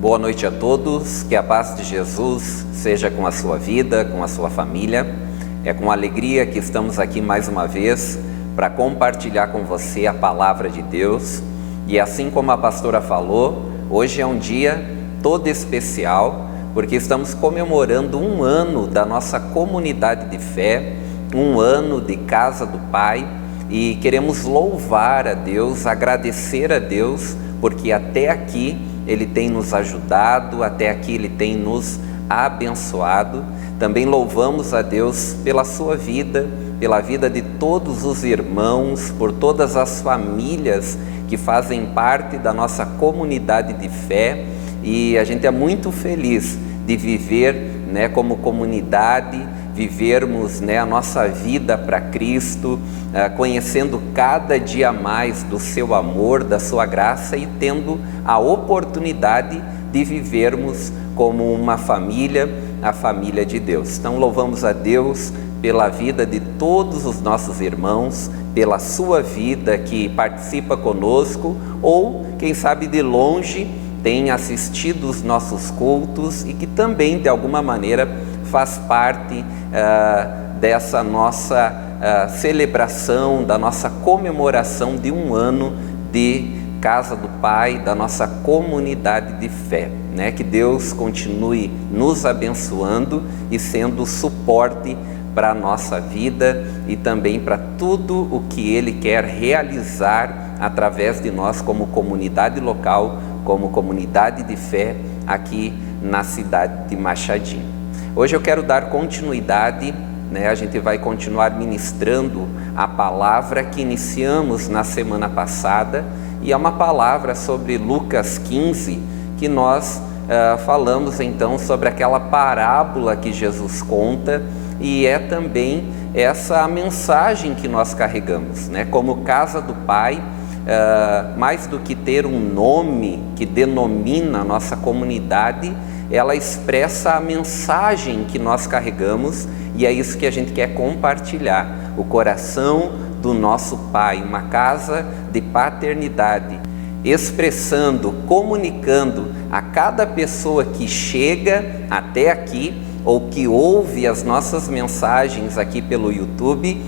Boa noite a todos, que a paz de Jesus seja com a sua vida, com a sua família. É com alegria que estamos aqui mais uma vez para compartilhar com você a palavra de Deus. E assim como a pastora falou, hoje é um dia todo especial, porque estamos comemorando um ano da nossa comunidade de fé, um ano de Casa do Pai, e queremos louvar a Deus, agradecer a Deus, porque até aqui Ele tem nos ajudado, até aqui Ele tem nos abençoado. Também louvamos a Deus pela sua vida, pela vida de todos os irmãos, por todas as famílias que fazem parte da nossa comunidade de fé, e a gente é muito feliz de viver, como comunidade, vivermos, a nossa vida para Cristo, conhecendo cada dia mais do seu amor, da sua graça e tendo a oportunidade de vivermos como uma família, a família de Deus. Então louvamos a Deus pela vida de todos os nossos irmãos, pela sua vida que participa conosco ou, quem sabe de longe, tem assistido os nossos cultos e que também de alguma maneira faz parte dessa nossa celebração, da nossa comemoração de um ano de Casa do Pai, da nossa comunidade de fé, Que Deus continue nos abençoando e sendo suporte para a nossa vida e também para tudo o que Ele quer realizar através de nós como comunidade local, como comunidade de fé aqui na cidade de Machadinho. Hoje eu quero dar continuidade, a gente vai continuar ministrando a palavra que iniciamos na semana passada, e é uma palavra sobre Lucas 15, que nós falamos então sobre aquela parábola que Jesus conta, e é também essa mensagem que nós carregamos, como Casa do Pai. Mais do que ter um nome que denomina a nossa comunidade, ela expressa a mensagem que nós carregamos, e é isso que a gente quer compartilhar, o coração do nosso Pai, uma casa de paternidade, expressando, comunicando a cada pessoa que chega até aqui, ou que ouve as nossas mensagens aqui pelo YouTube,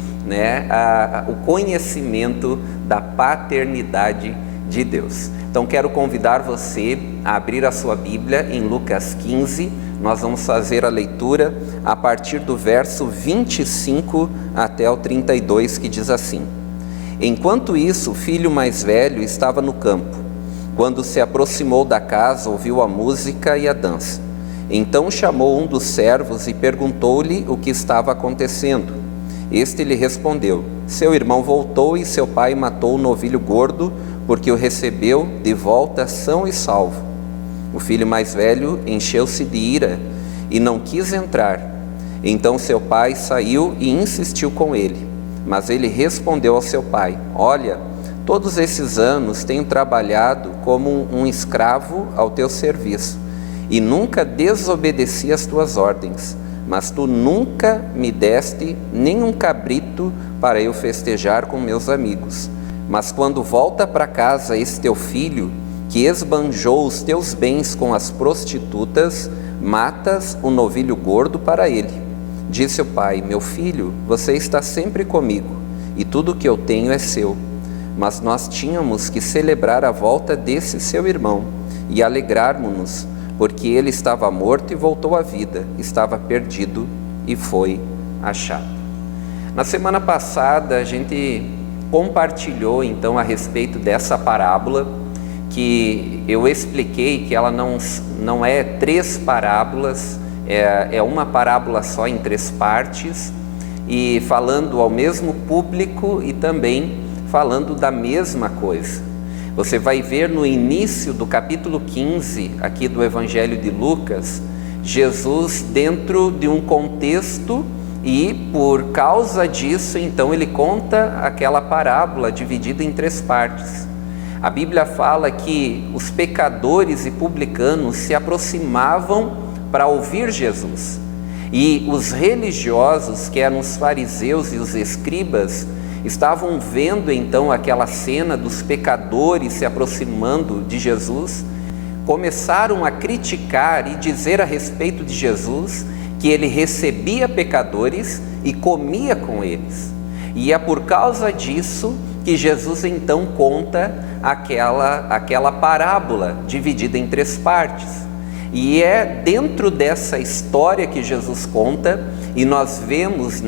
o conhecimento da paternidade de Deus. Então quero convidar você a abrir a sua Bíblia em Lucas 15, nós vamos fazer a leitura a partir do verso 25 até o 32, que diz assim: Enquanto isso, o filho mais velho estava no campo. Quando se aproximou da casa, ouviu a música e a dança. Então chamou um dos servos e perguntou-lhe o que estava acontecendo. Este lhe respondeu: Seu irmão voltou e seu pai matou o novilho gordo, porque o recebeu de volta são e salvo. O filho mais velho encheu-se de ira e não quis entrar. Então seu pai saiu e insistiu com ele. Mas ele respondeu ao seu pai: Olha, todos esses anos tenho trabalhado como um escravo ao teu serviço e nunca desobedeci às tuas ordens. Mas tu nunca me deste nenhum cabrito para eu festejar com meus amigos. Mas quando volta para casa esse teu filho, que esbanjou os teus bens com as prostitutas, matas o novilho gordo para ele. Disse o pai: Meu filho, você está sempre comigo, e tudo o que eu tenho é seu. Mas nós tínhamos que celebrar a volta desse seu irmão, e alegrarmos-nos, porque ele estava morto e voltou à vida, estava perdido e foi achado. Na semana passada a gente compartilhou então a respeito dessa parábola, que eu expliquei que ela não é 3 parábolas, é uma parábola só em 3 partes, e falando ao mesmo público e também falando da mesma coisa. Você vai ver no início do capítulo 15, aqui do Evangelho de Lucas, Jesus dentro de um contexto, e por causa disso, então, ele conta aquela parábola dividida em 3 partes. A Bíblia fala que os pecadores e publicanos se aproximavam para ouvir Jesus, e os religiosos, que eram os fariseus e os escribas, estavam vendo então aquela cena dos pecadores se aproximando de Jesus, começaram a criticar e dizer a respeito de Jesus que ele recebia pecadores e comia com eles. E é por causa disso que Jesus então conta aquela parábola dividida em 3 partes. E é dentro dessa história que Jesus conta, e nós vemos,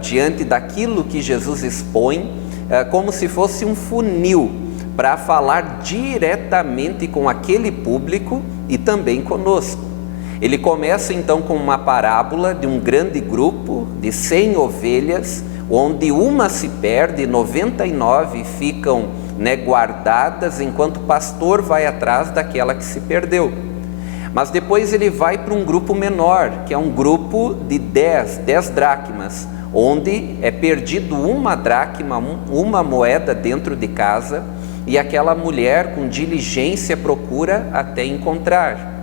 diante daquilo que Jesus expõe, como se fosse um funil para falar diretamente com aquele público e também conosco. Ele começa então com uma parábola de um grande grupo de 100 ovelhas, onde uma se perde, 99 ficam guardadas, enquanto o pastor vai atrás daquela que se perdeu. Mas depois ele vai para um grupo menor, que é um grupo de 10 dracmas, onde é perdido uma dracma, uma moeda dentro de casa, e aquela mulher com diligência procura até encontrar.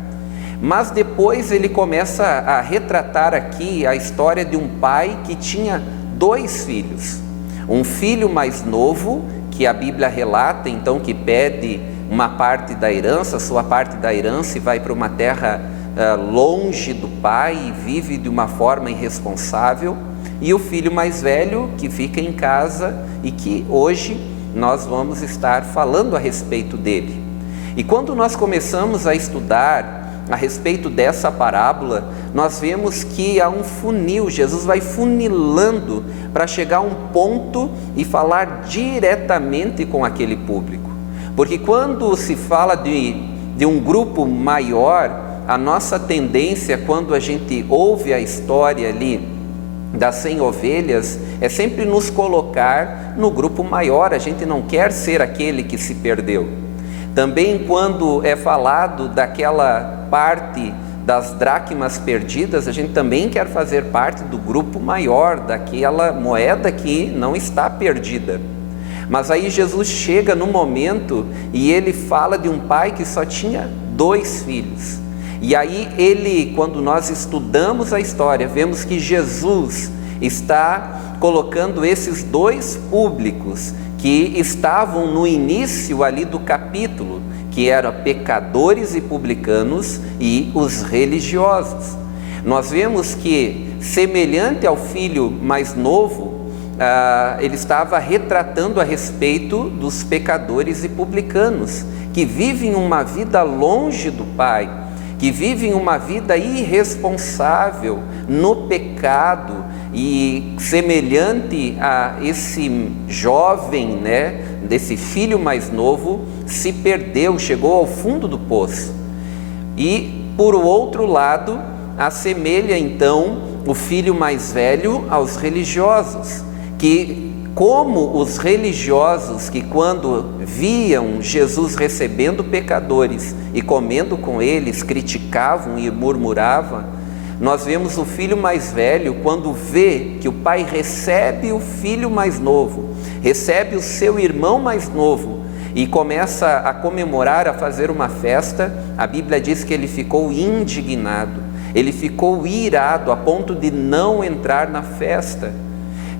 Mas depois ele começa a retratar aqui a história de um pai que tinha 2 filhos. Um filho mais novo, que a Bíblia relata então que pede uma parte da herança, sua parte da herança, e vai para uma terra longe do pai e vive de uma forma irresponsável. E o filho mais velho que fica em casa e que hoje nós vamos estar falando a respeito dele. E quando nós começamos a estudar a respeito dessa parábola, nós vemos que há um funil, Jesus vai funilando para chegar a um ponto e falar diretamente com aquele público. Porque quando se fala de um grupo maior, a nossa tendência, quando a gente ouve a história ali das 100 ovelhas, é sempre nos colocar no grupo maior. A gente não quer ser aquele que se perdeu. Também quando é falado daquela parte das dracmas perdidas, a gente também quer fazer parte do grupo maior, daquela moeda que não está perdida. Mas aí Jesus chega no momento e ele fala de um pai que só tinha 2 filhos. E aí quando nós estudamos a história, vemos que Jesus está colocando esses 2 públicos que estavam no início ali do capítulo, que eram pecadores e publicanos e os religiosos. Nós vemos que, semelhante ao filho mais novo, ele estava retratando a respeito dos pecadores e publicanos, que vivem uma vida longe do Pai, que vivem uma vida irresponsável no pecado, e semelhante a esse jovem, desse filho mais novo, se perdeu, chegou ao fundo do poço. E por outro lado, assemelha então o filho mais velho aos religiosos, que como os religiosos que quando viam Jesus recebendo pecadores e comendo com eles, criticavam e murmuravam, nós vemos o filho mais velho, quando vê que o pai recebe o filho mais novo, recebe o seu irmão mais novo e começa a comemorar, a fazer uma festa, a Bíblia diz que ele ficou indignado, ele ficou irado a ponto de não entrar na festa.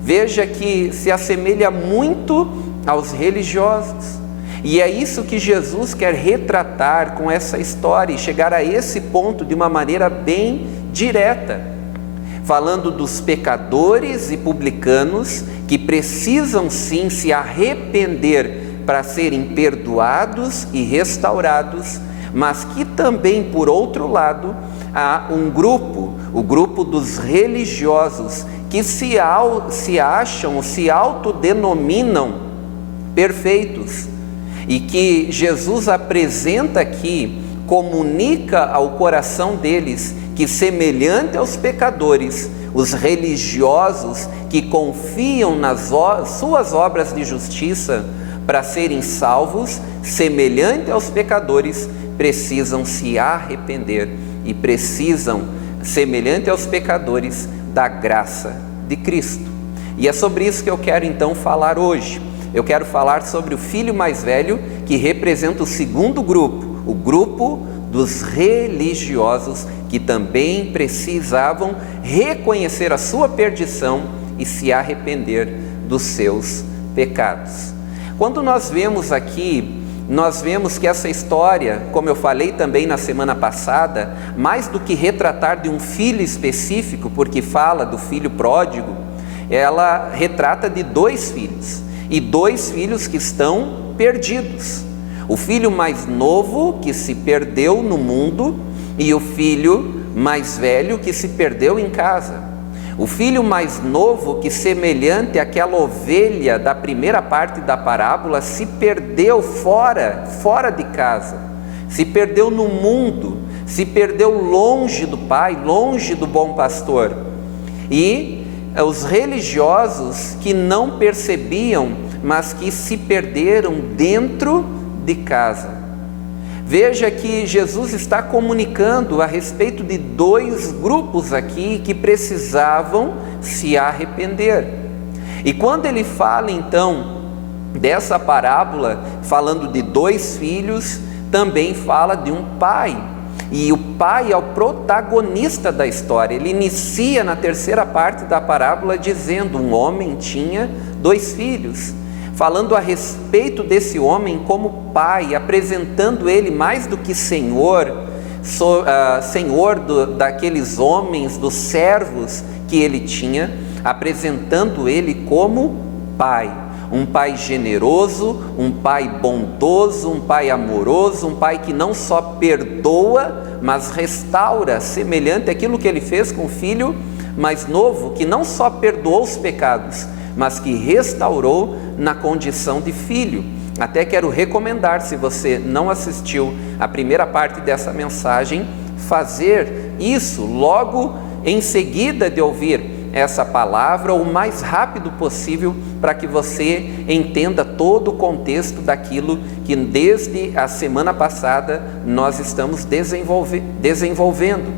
Veja que se assemelha muito aos religiosos. E é isso que Jesus quer retratar com essa história e chegar a esse ponto de uma maneira bem direta, falando dos pecadores e publicanos que precisam sim se arrepender para serem perdoados e restaurados, mas que também, por outro lado, há um grupo, o grupo dos religiosos, que se acham, se autodenominam perfeitos, e que Jesus apresenta aqui, comunica ao coração deles que, semelhante aos pecadores, os religiosos que confiam nas suas obras de justiça para serem salvos, semelhante aos pecadores, precisam se arrepender e precisam, semelhante aos pecadores, da graça de Cristo. E é sobre isso que eu quero então falar hoje. Eu quero falar sobre o filho mais velho, que representa o segundo grupo, o grupo dos religiosos, que também precisavam reconhecer a sua perdição e se arrepender dos seus pecados. Quando nós vemos aqui nós vemos que essa história, como eu falei também na semana passada, mais do que retratar de um filho específico, porque fala do filho pródigo, ela retrata de 2 filhos, e 2 filhos que estão perdidos. O filho mais novo que se perdeu no mundo e o filho mais velho que se perdeu em casa. O filho mais novo que, semelhante àquela ovelha da primeira parte da parábola, se perdeu fora de casa, se perdeu no mundo, se perdeu longe do Pai, longe do bom pastor. E os religiosos que não percebiam, mas que se perderam dentro de casa. Veja que Jesus está comunicando a respeito de 2 grupos aqui que precisavam se arrepender. E quando ele fala então dessa parábola, falando de 2 filhos, também fala de um pai. E o pai é o protagonista da história. Ele inicia na terceira parte da parábola dizendo: um homem tinha 2 filhos. Falando a respeito desse homem como pai, apresentando ele mais do que senhor, daqueles homens, dos servos que ele tinha, apresentando ele como pai. Um pai generoso, um pai bondoso, um pai amoroso, um pai que não só perdoa, mas restaura, semelhante àquilo que ele fez com o filho mais novo, que não só perdoou os pecados, mas que restaurou na condição de filho. Até quero recomendar, se você não assistiu a primeira parte dessa mensagem, fazer isso logo em seguida de ouvir essa palavra, o mais rápido possível, para que você entenda todo o contexto daquilo que desde a semana passada nós estamos desenvolvendo.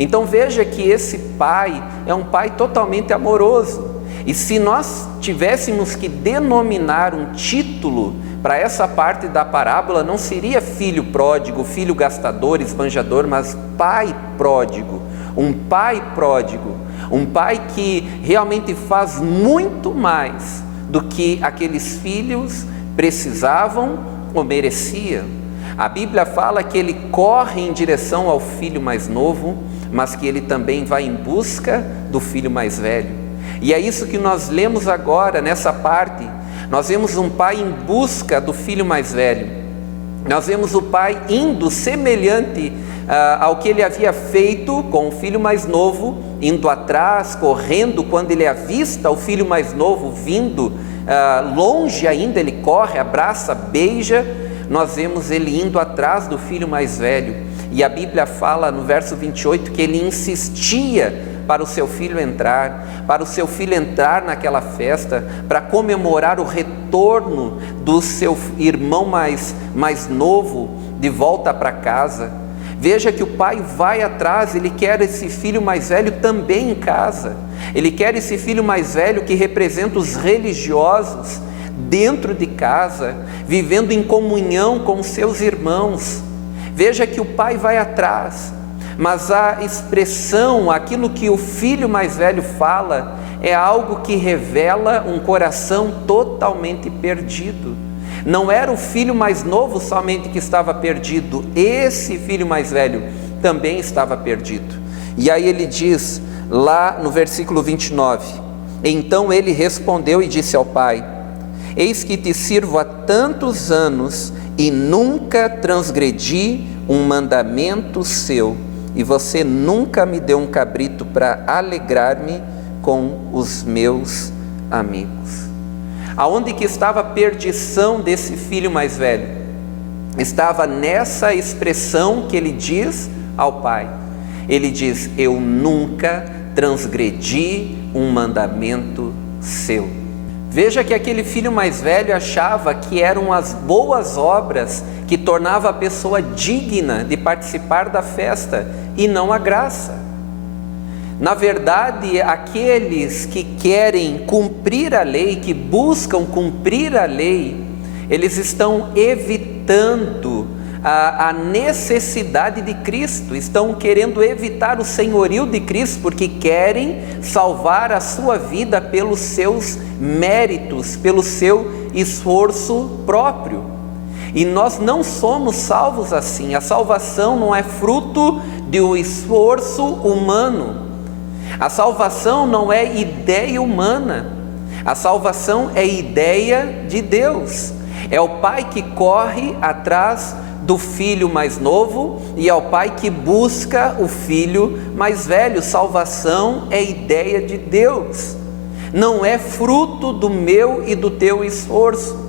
Então veja que esse pai é um pai totalmente amoroso. E se nós tivéssemos que denominar um título para essa parte da parábola, não seria filho pródigo, filho gastador, esbanjador, mas pai pródigo. Um pai pródigo, um pai que realmente faz muito mais do que aqueles filhos precisavam ou mereciam. A Bíblia fala que ele corre em direção ao filho mais novo, mas que ele também vai em busca do filho mais velho. E é isso que nós lemos agora nessa parte. Nós vemos um pai em busca do filho mais velho. Nós vemos o pai indo semelhante ao que ele havia feito com o filho mais novo, indo atrás, correndo, quando ele avista o filho mais novo vindo, longe ainda, ele corre, abraça, beija. Nós vemos ele indo atrás do filho mais velho. E a Bíblia fala no verso 28 que ele insistia para o seu filho entrar naquela festa, para comemorar o retorno do seu irmão mais novo de volta para casa. Veja que o pai vai atrás, ele quer esse filho mais velho também em casa. Ele quer esse filho mais velho que representa os religiosos dentro de casa, vivendo em comunhão com os seus irmãos. Veja que o pai vai atrás. Mas a expressão, aquilo que o filho mais velho fala, é algo que revela um coração totalmente perdido. Não era o filho mais novo somente que estava perdido, esse filho mais velho também estava perdido. E aí ele diz, lá no versículo 29, então ele respondeu e disse ao pai: eis que te sirvo há tantos anos e nunca transgredi um mandamento seu, e você nunca me deu um cabrito para alegrar-me com os meus amigos. Aonde que estava a perdição desse filho mais velho? Estava nessa expressão que ele diz ao pai. Ele diz: eu nunca transgredi um mandamento seu. Veja que aquele filho mais velho achava que eram as boas obras que tornava a pessoa digna de participar da festa, e não a graça. Na verdade, aqueles que querem cumprir a lei, que buscam cumprir a lei, eles estão evitando a necessidade de Cristo, estão querendo evitar o senhorio de Cristo, porque querem salvar a sua vida pelos seus méritos, pelo seu esforço próprio. E nós não somos salvos assim. A salvação não é fruto de um esforço humano. A salvação não é ideia humana. A salvação é ideia de Deus. É o pai que corre atrás do filho mais novo e é o pai que busca o filho mais velho. Salvação é ideia de Deus. Não é fruto do meu e do teu esforço.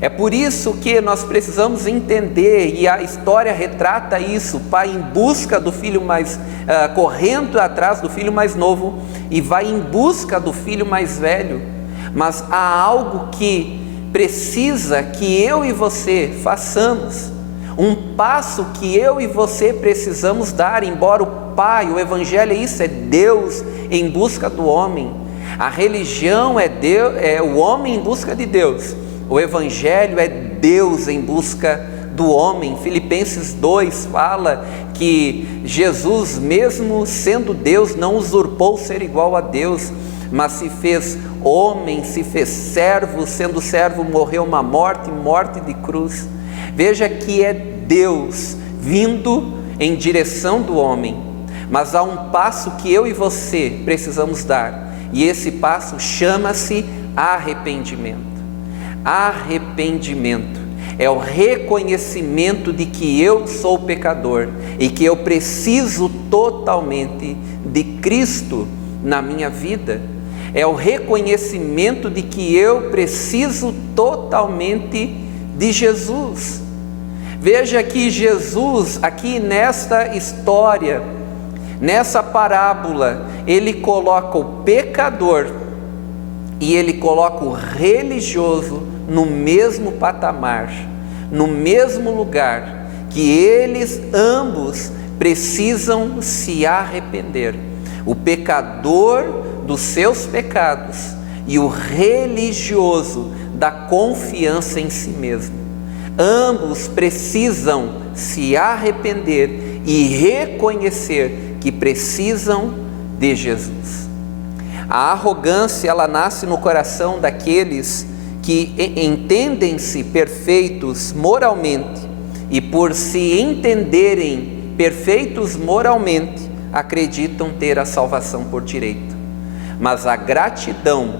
É por isso que nós precisamos entender, e a história retrata isso, o pai em busca do filho mais, correndo atrás do filho mais novo, e vai em busca do filho mais velho, mas há algo que precisa que eu e você façamos, um passo que eu e você precisamos dar, embora o pai, o evangelho é isso, é Deus em busca do homem, a religião é Deus, é o homem em busca de Deus. O evangelho é Deus em busca do homem. Filipenses 2 fala que Jesus, mesmo sendo Deus, não usurpou ser igual a Deus, mas se fez homem, se fez servo, sendo servo morreu uma morte de cruz. Veja que é Deus vindo em direção do homem, mas há um passo que eu e você precisamos dar, e esse passo chama-se arrependimento. Arrependimento é o reconhecimento de que eu sou pecador e que eu preciso totalmente de Cristo na minha vida. É o reconhecimento de que eu preciso totalmente de Jesus. Veja que Jesus, aqui nesta história, nessa parábola, ele coloca o pecador e ele coloca o religioso no mesmo patamar, no mesmo lugar, que eles ambos precisam se arrepender. O pecador dos seus pecados e o religioso da confiança em si mesmo. Ambos precisam se arrepender e reconhecer que precisam de Jesus. A arrogância, ela nasce no coração daqueles que entendem-se perfeitos moralmente e, por se entenderem perfeitos moralmente, acreditam ter a salvação por direito. Mas a gratidão,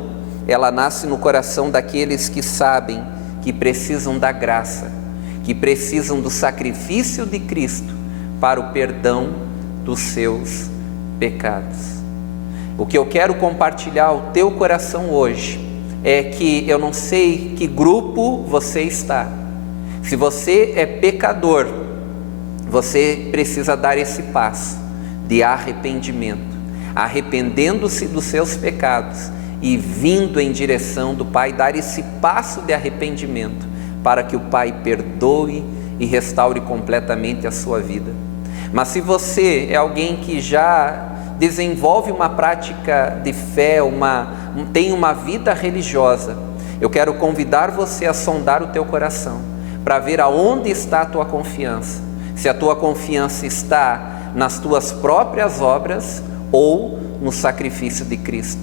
ela nasce no coração daqueles que sabem que precisam da graça, que precisam do sacrifício de Cristo para o perdão dos seus pecados. O que eu quero compartilhar ao teu coração hoje é que eu não sei que grupo você está. Se você é pecador, você precisa dar esse passo de arrependimento, arrependendo-se dos seus pecados e vindo em direção do Pai, dar esse passo de arrependimento para que o Pai perdoe e restaure completamente a sua vida. Mas se você é alguém que já desenvolve uma prática de fé, tem uma vida religiosa, eu quero convidar você a sondar o teu coração, para ver aonde está a tua confiança, se a tua confiança está nas tuas próprias obras ou no sacrifício de Cristo.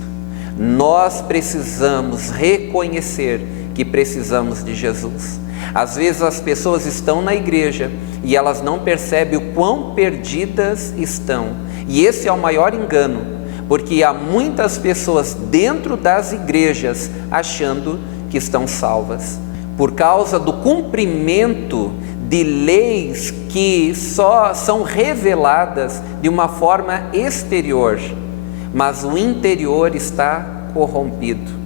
Nós precisamos reconhecer que precisamos de Jesus. Às vezes as pessoas estão na igreja e elas não percebem o quão perdidas estão. E esse é o maior engano, porque há muitas pessoas dentro das igrejas achando que estão salvas, por causa do cumprimento de leis que só são reveladas de uma forma exterior, mas o interior está corrompido.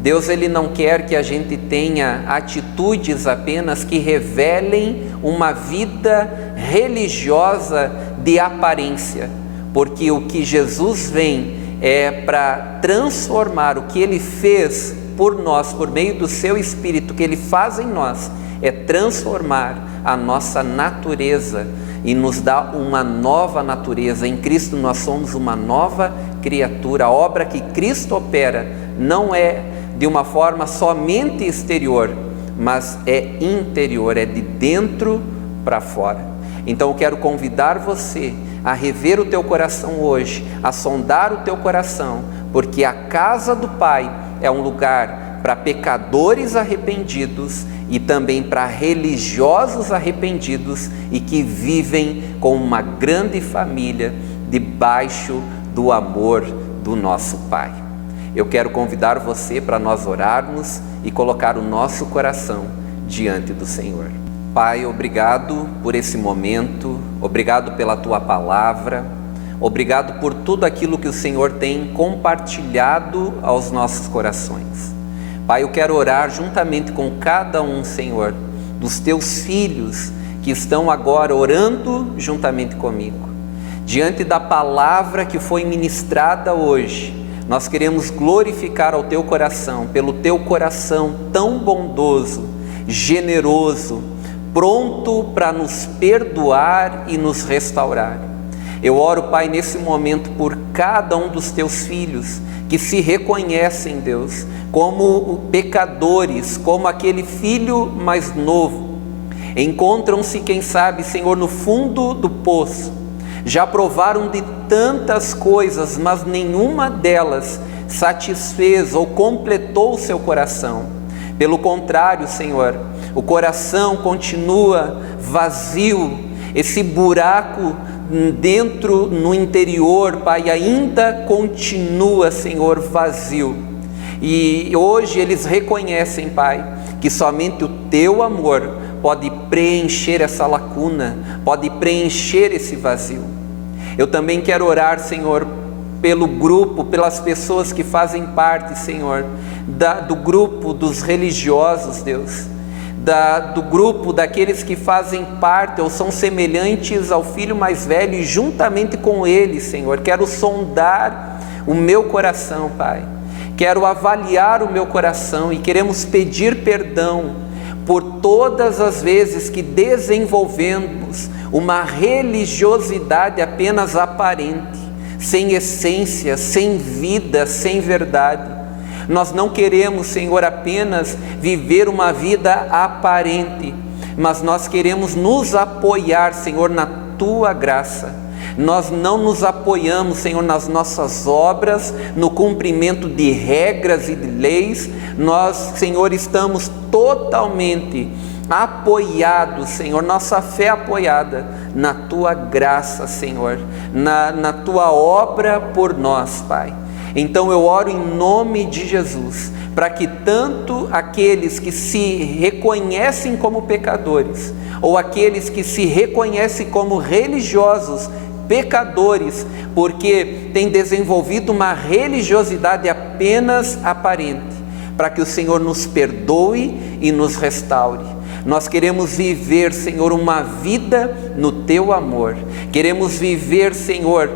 Deus, ele não quer que a gente tenha atitudes apenas que revelem uma vida religiosa de aparência, porque o que Jesus vem é para transformar, o que ele fez por nós, por meio do seu Espírito, que ele faz em nós, é transformar a nossa natureza e nos dar uma nova natureza. Em Cristo nós somos uma nova criatura. A obra que Cristo opera não é de uma forma somente exterior, mas é interior, é de dentro para fora. Então eu quero convidar você a rever o teu coração hoje, a sondar o teu coração, porque a casa do Pai é um lugar para pecadores arrependidos e também para religiosos arrependidos e que vivem com uma grande família debaixo do amor do nosso Pai. Eu quero convidar você para nós orarmos e colocar o nosso coração diante do Senhor. Pai, obrigado por esse momento, obrigado pela Tua palavra, obrigado por tudo aquilo que o Senhor tem compartilhado aos nossos corações. Pai, eu quero orar juntamente com cada um, Senhor, dos Teus filhos que estão agora orando juntamente comigo. Diante da palavra que foi ministrada hoje, nós queremos glorificar ao Teu coração, pelo Teu coração tão bondoso, generoso, pronto para nos perdoar e nos restaurar. Eu oro, Pai, nesse momento por cada um dos Teus filhos que se reconhecem, Deus, como pecadores, como aquele filho mais novo. Encontram-se, quem sabe, Senhor, no fundo do poço. Já provaram de tantas coisas, mas nenhuma delas satisfez ou completou o seu coração. Pelo contrário, Senhor, o coração continua vazio, esse buraco dentro, no interior, Pai, ainda continua, Senhor, vazio. E hoje eles reconhecem, Pai, que somente o Teu amor pode preencher essa lacuna, pode preencher esse vazio. Eu também quero orar, Senhor, pelo grupo, pelas pessoas que fazem parte, Senhor, do grupo dos religiosos, Deus, do grupo daqueles que fazem parte ou são semelhantes ao filho mais velho, e juntamente com ele, Senhor, quero sondar o meu coração, Pai, quero avaliar o meu coração e queremos pedir perdão por todas as vezes que desenvolvemos uma religiosidade apenas aparente, sem essência, sem vida, sem verdade. Nós não queremos, Senhor, apenas viver uma vida aparente, mas nós queremos nos apoiar, Senhor, na Tua graça. Nós não nos apoiamos, Senhor, nas nossas obras, no cumprimento de regras e de leis. Nós, Senhor, estamos totalmente apoiados, Senhor, nossa fé apoiada na Tua graça, Senhor, na Tua obra por nós, Pai. Então eu oro em nome de Jesus, para que tanto aqueles que se reconhecem como pecadores, ou aqueles que se reconhecem como religiosos, pecadores, porque têm desenvolvido uma religiosidade apenas aparente, para que o Senhor nos perdoe e nos restaure. Nós queremos viver, Senhor, uma vida no Teu amor. Queremos viver, Senhor,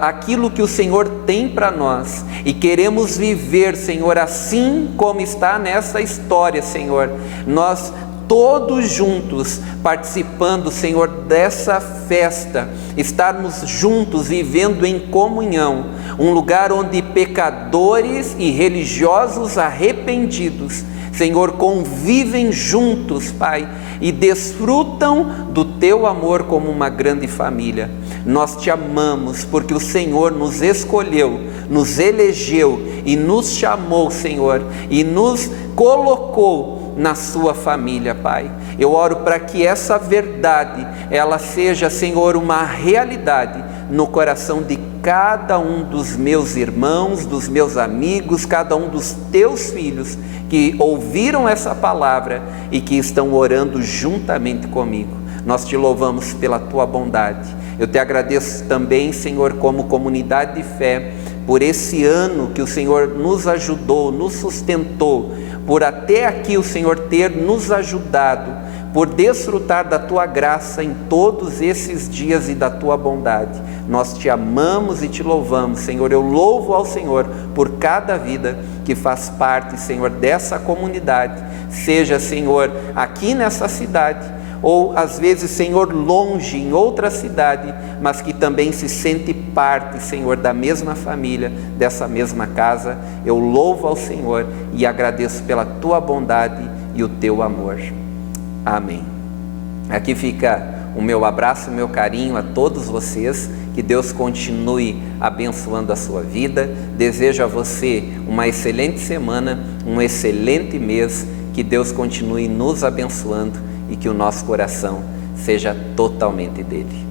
aquilo que o Senhor tem para nós. E queremos viver, Senhor, assim como está nessa história, Senhor. Nós todos juntos participando, Senhor, dessa festa, estarmos juntos vivendo em comunhão, um lugar onde pecadores e religiosos arrependidos, Senhor, convivem juntos, Pai, e desfrutam do Teu amor como uma grande família. Nós Te amamos porque o Senhor nos escolheu, nos elegeu e nos chamou, Senhor, e nos colocou na Sua família, Pai. Eu oro para que essa verdade, ela seja, Senhor, uma realidade no coração de cada um dos meus irmãos, dos meus amigos, cada um dos Teus filhos que ouviram essa palavra e que estão orando juntamente comigo. Nós Te louvamos pela Tua bondade. Eu Te agradeço também, Senhor, como comunidade de fé, por esse ano que o Senhor nos ajudou, nos sustentou, por até aqui o Senhor ter nos ajudado, por desfrutar da Tua graça em todos esses dias e da Tua bondade. Nós Te amamos e Te louvamos, Senhor. Eu louvo ao Senhor por cada vida que faz parte, Senhor, dessa comunidade, seja, Senhor, aqui nessa cidade, ou às vezes, Senhor, longe, em outra cidade, mas que também se sente parte, Senhor, da mesma família, dessa mesma casa. Eu louvo ao Senhor e agradeço pela Tua bondade e o Teu amor. Amém. Aqui fica o meu abraço, o meu carinho a todos vocês. Que Deus continue abençoando a sua vida. Desejo a você uma excelente semana, um excelente mês. Que que Deus continue nos abençoando e que o nosso coração seja totalmente dele.